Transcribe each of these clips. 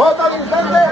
¡Vota al instante!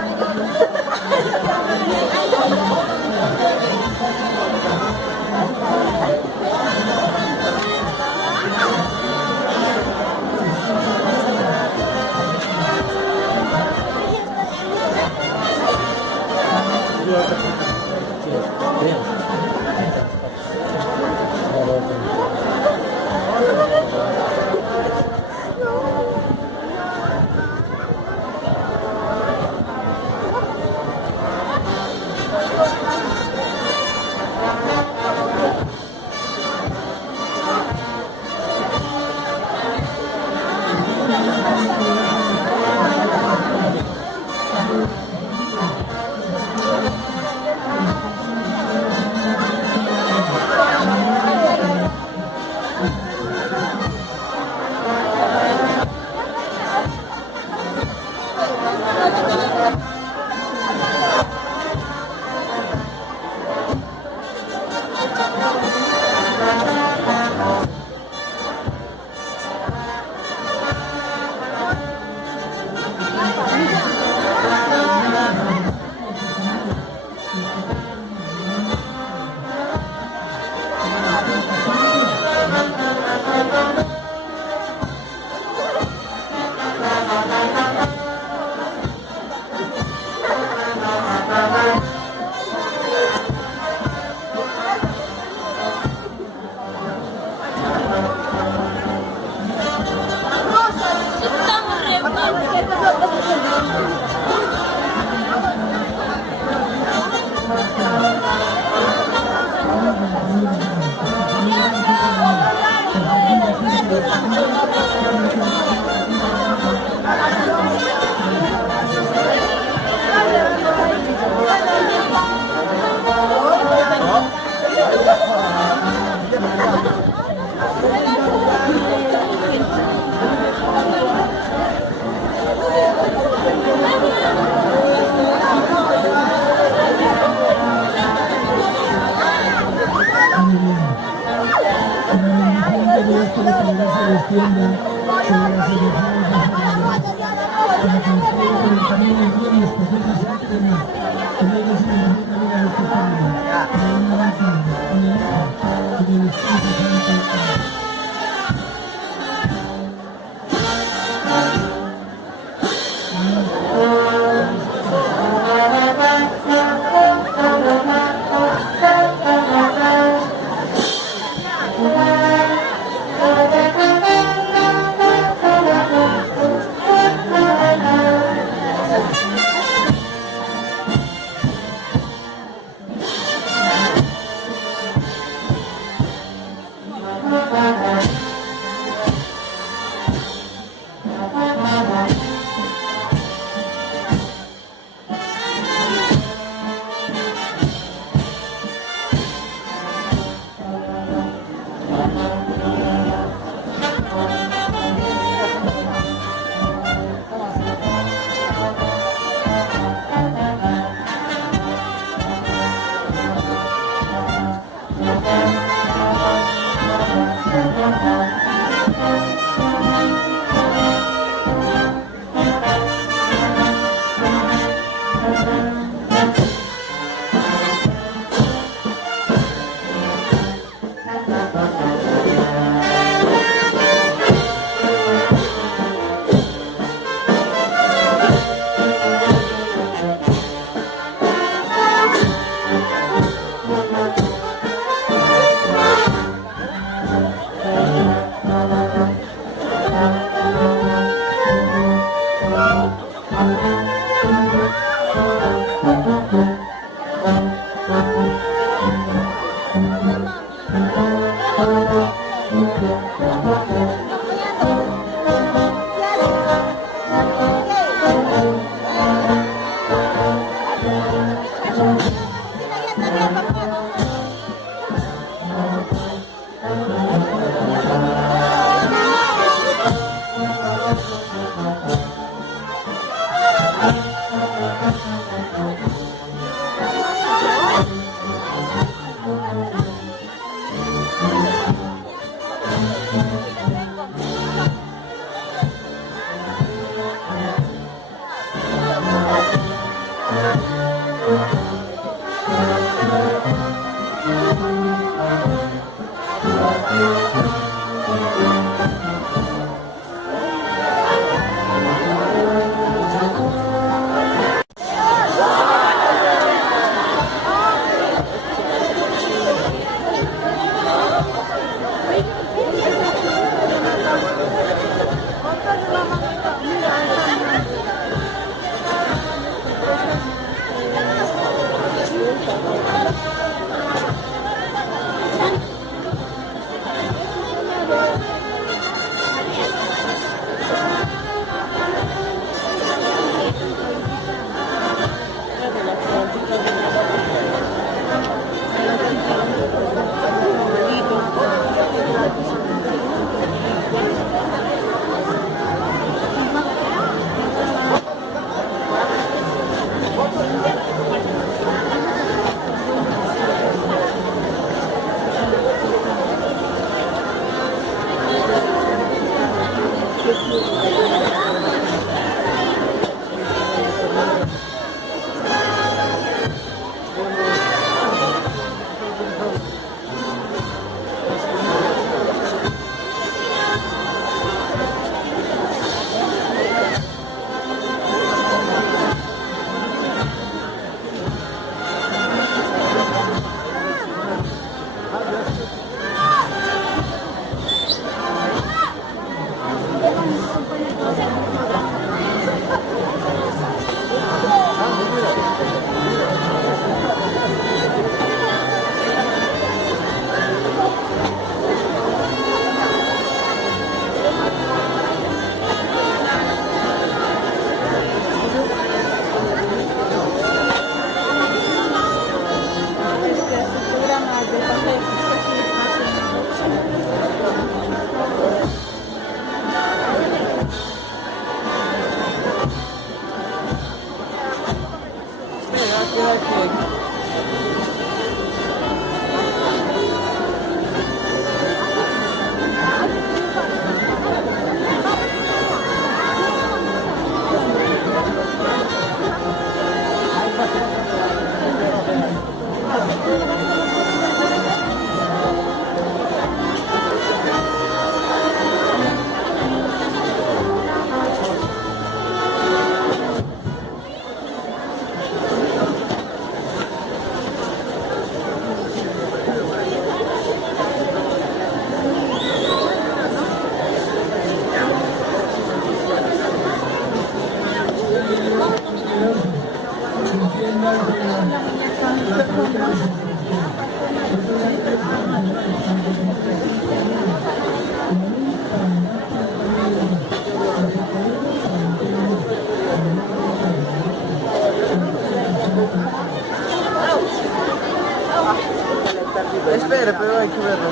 Espera, pero hay que verlo.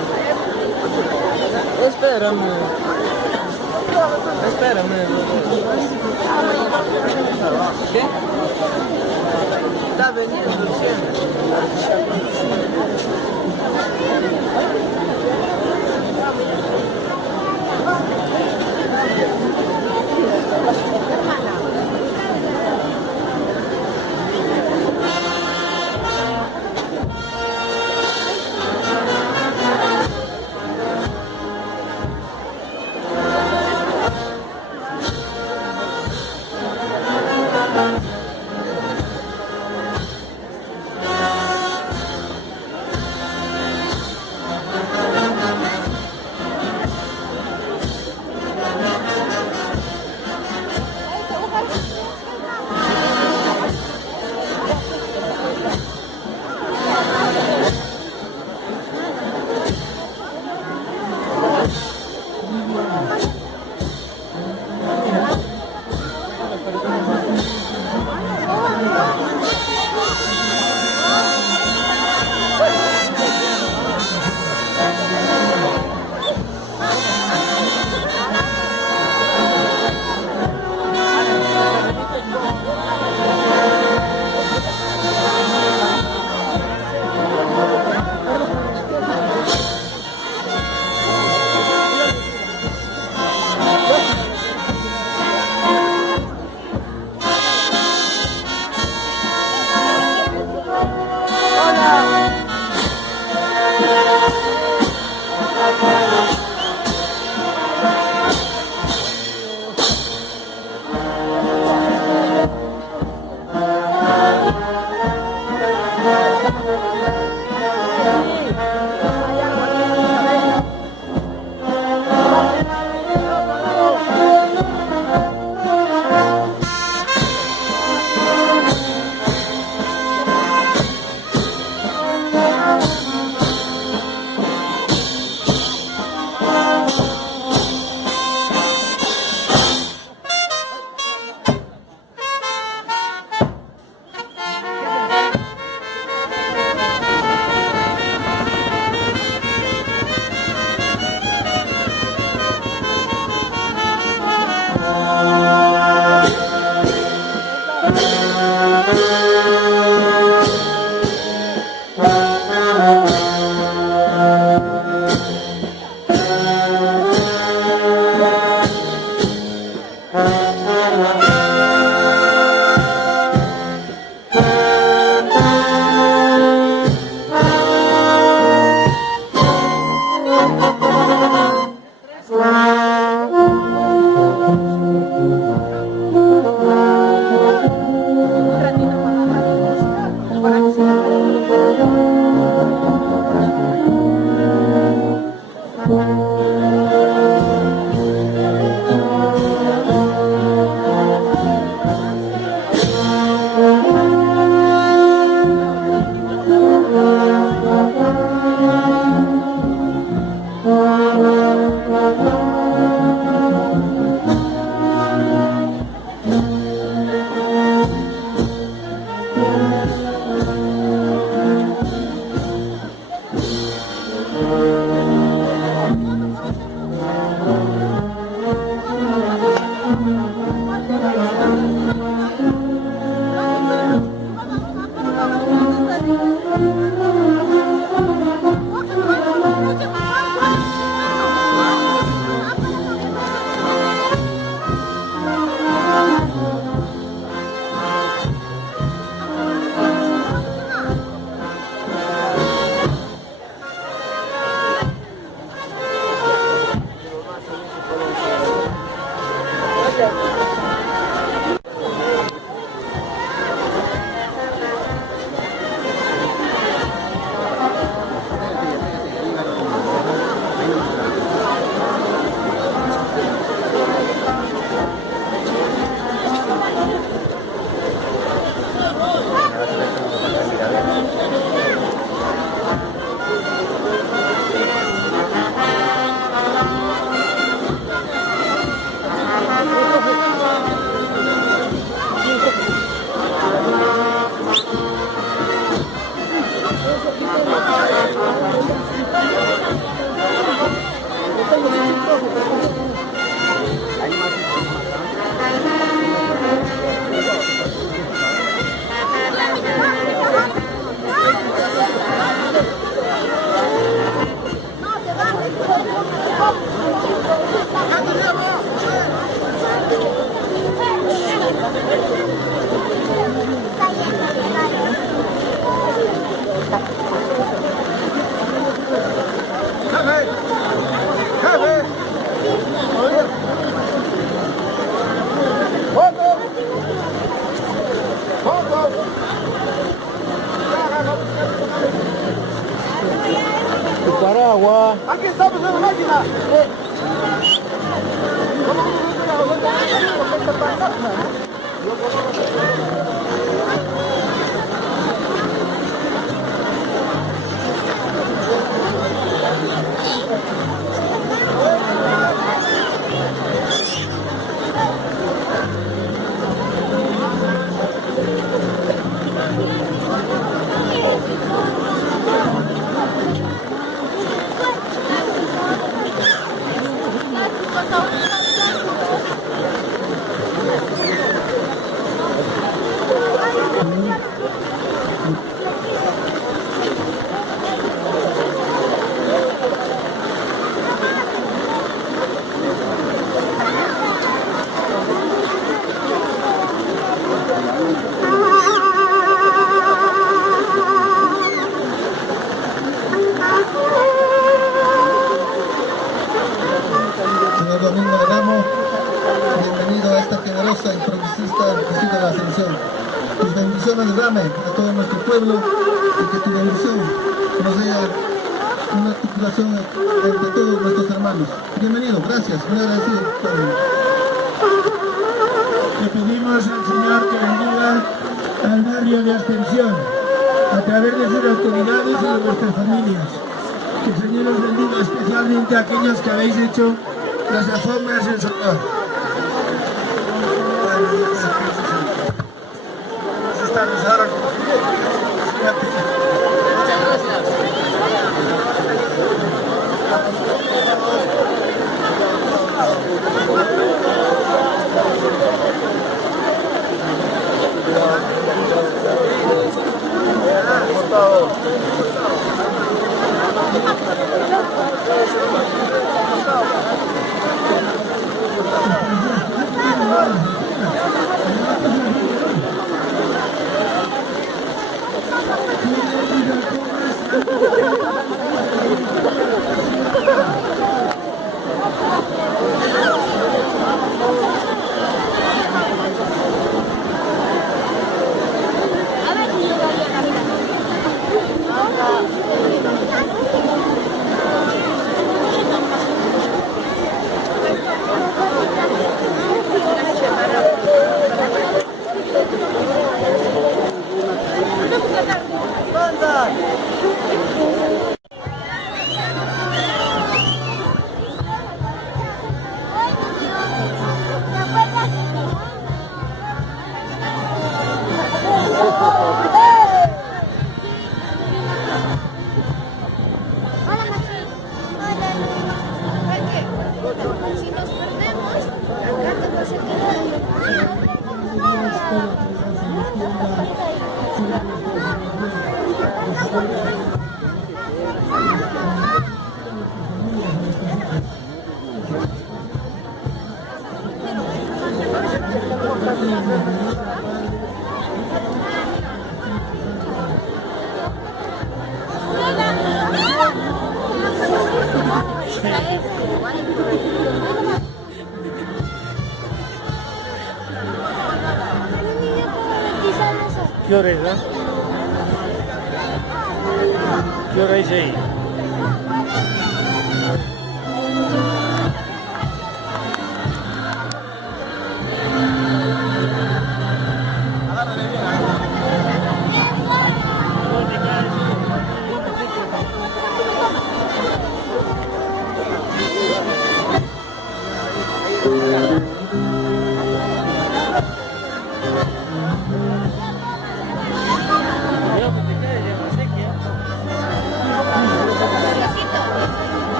Espérame. Espérame. ¿Qué? Está veniendo siempre. Agua. Aquí estamos en la máquina. Vamos a de la ascensión. Tus bendiciones derrame a todo nuestro pueblo y que tu bendición nos dé una articulación entre todos nuestros hermanos. Bienvenido, gracias, muy agradecido. Le pedimos al Señor que bendiga al barrio de Ascensión a través de sus autoridades y de vuestras familias. Que el Señor os bendiga especialmente a aquellos que habéis hecho las alfombras en su honor. Si nos perdemos, acá te vas a quedar. ¿Qué hora es, ¿Qué hora es ahí?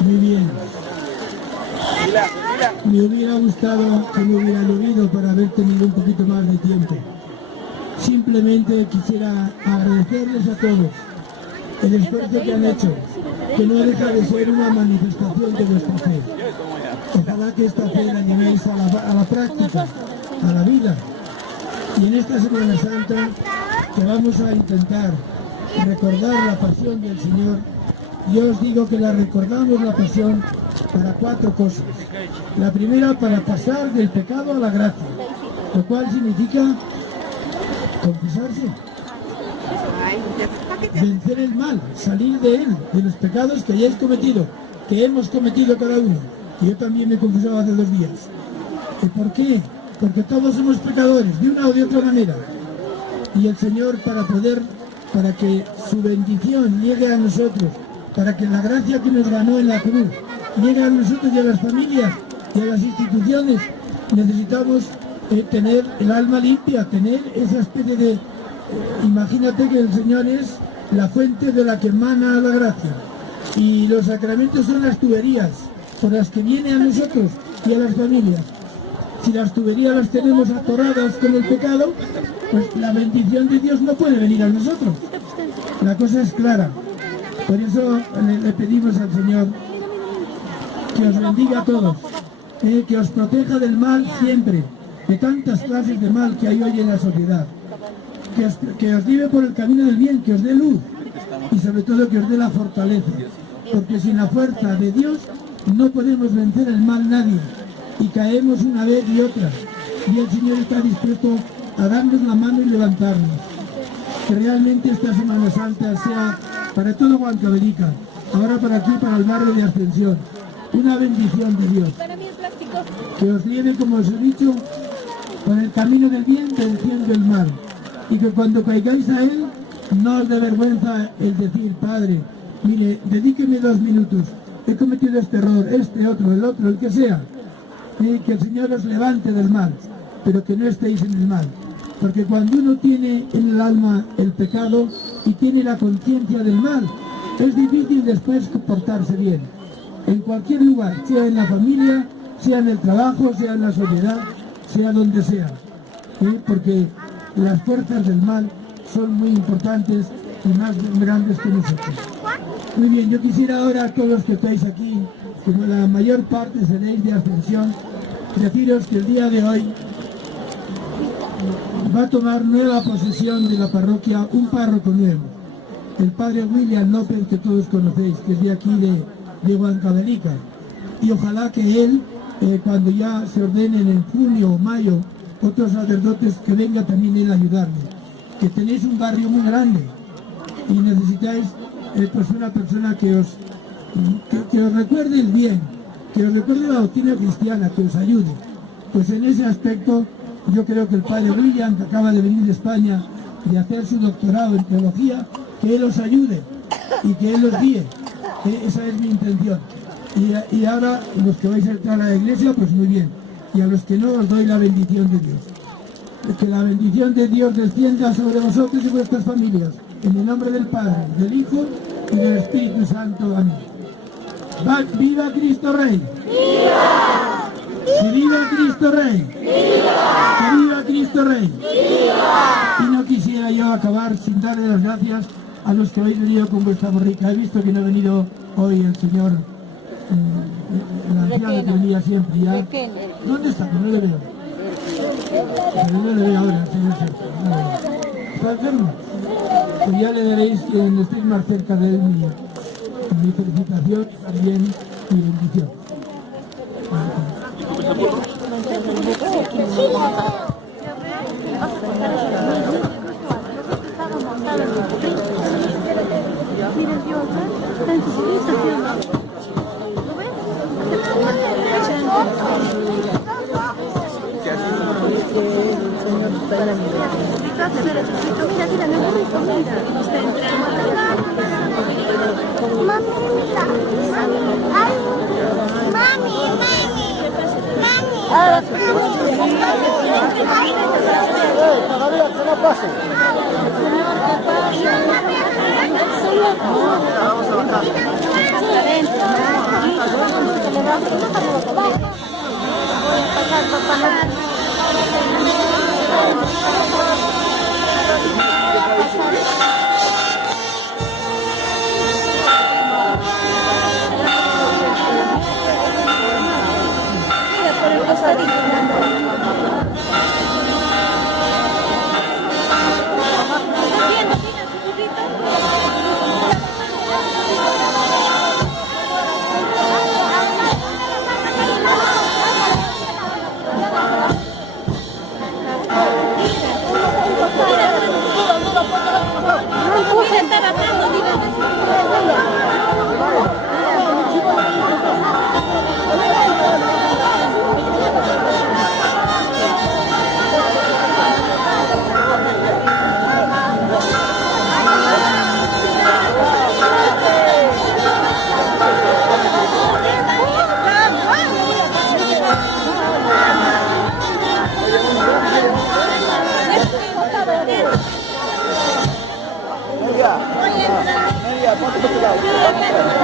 Muy bien. Me hubiera gustado que me hubiera llovido para haber tenido un poquito más de tiempo. Simplemente quisiera agradecerles a todos el esfuerzo que han hecho, que no deja de ser una manifestación de vuestra fe. Ojalá que esta fe la llevéis a la práctica, a la vida. Y en esta Semana Santa que vamos a intentar recordar la pasión del Señor, yo os digo que la recordamos la pasión para 4 cosas. La primera, para pasar del pecado a la gracia, lo cual significa confesarse, vencer el mal, salir de él, de los pecados que hayáis cometido, que hemos cometido cada uno. Y yo también me he confesado hace 2 días. ¿Y por qué? Porque todos somos pecadores, de una o de otra manera. Y el Señor, para que su bendición llegue a nosotros, para que la gracia que nos ganó en la cruz llegue a nosotros y a las familias y a las instituciones, necesitamos tener el alma limpia, tener esa especie de... imagínate que el Señor es la fuente de la que emana la gracia. Y los sacramentos son las tuberías por las que viene a nosotros y a las familias. Si las tuberías las tenemos atoradas con el pecado, pues la bendición de Dios no puede venir a nosotros. La cosa es clara. Por eso le pedimos al Señor que os bendiga a todos, que os proteja del mal siempre, de tantas clases de mal que hay hoy en la sociedad, que os lleve por el camino del bien, que os dé luz y sobre todo que os dé la fortaleza, porque sin la fuerza de Dios no podemos vencer el mal nadie, y caemos una vez y otra, y el Señor está dispuesto a darnos la mano y levantarnos. Que realmente esta Semana Santa sea para todo Huancavelica, ahora para aquí, para el barrio de Ascensión, una bendición de Dios, que os lleve, como os he dicho, por el camino del bien, venciendo el mal, y que cuando caigáis a él, no os dé vergüenza el decir: Padre, mire, dedíqueme 2 minutos, he cometido este error, este otro, el que sea, que el Señor os levante del mal, pero que no estéis en el mal, porque cuando uno tiene en el alma el pecado y tiene la conciencia del mal, es difícil después portarse bien, en cualquier lugar, sea en la familia, sea en el trabajo, sea en la sociedad, sea donde sea, porque las fuerzas del mal son muy importantes y más grandes que nosotros. Muy bien, yo quisiera ahora a todos los que estáis aquí, como la mayor parte seréis de Ascensión, deciros que el día de hoy va a tomar nueva posesión de la parroquia un párroco nuevo, el padre William López, que todos conocéis, que es de aquí de Huancavelica, y ojalá que él, cuando ya se ordenen en junio o mayo otros sacerdotes, que venga también él a ayudarle, que tenéis un barrio muy grande y necesitáis pues una persona que os recuerde el bien, que os recuerde la doctrina cristiana, que os ayude. Pues en ese aspecto yo creo que el padre William, que acaba de venir de España de hacer su doctorado en teología, que él os ayude y que él os guíe. Esa es mi intención. Y ahora los que vais a entrar a la iglesia, pues muy bien, y a los que no, os doy la bendición de Dios. Que la bendición de Dios descienda sobre vosotros y vuestras familias, en el nombre del Padre, del Hijo y del Espíritu Santo. Amén. ¡Viva Cristo Rey! ¡Viva! ¡Que viva Cristo Rey! ¡Viva! ¡Que viva Cristo Rey! ¡Viva! Y no quisiera yo acabar sin darle las gracias a los que habéis venido con vuestra borrica. He visto que no ha venido hoy el señor, el anciano que venía siempre ya. ¿Dónde está? Que no le veo. Pero no le veo ahora, señor. ¿Está enfermo? Pues ya le daréis, quien estéis más cerca de él, mi felicitación, también mi bendición. Media, ponte por tu lado.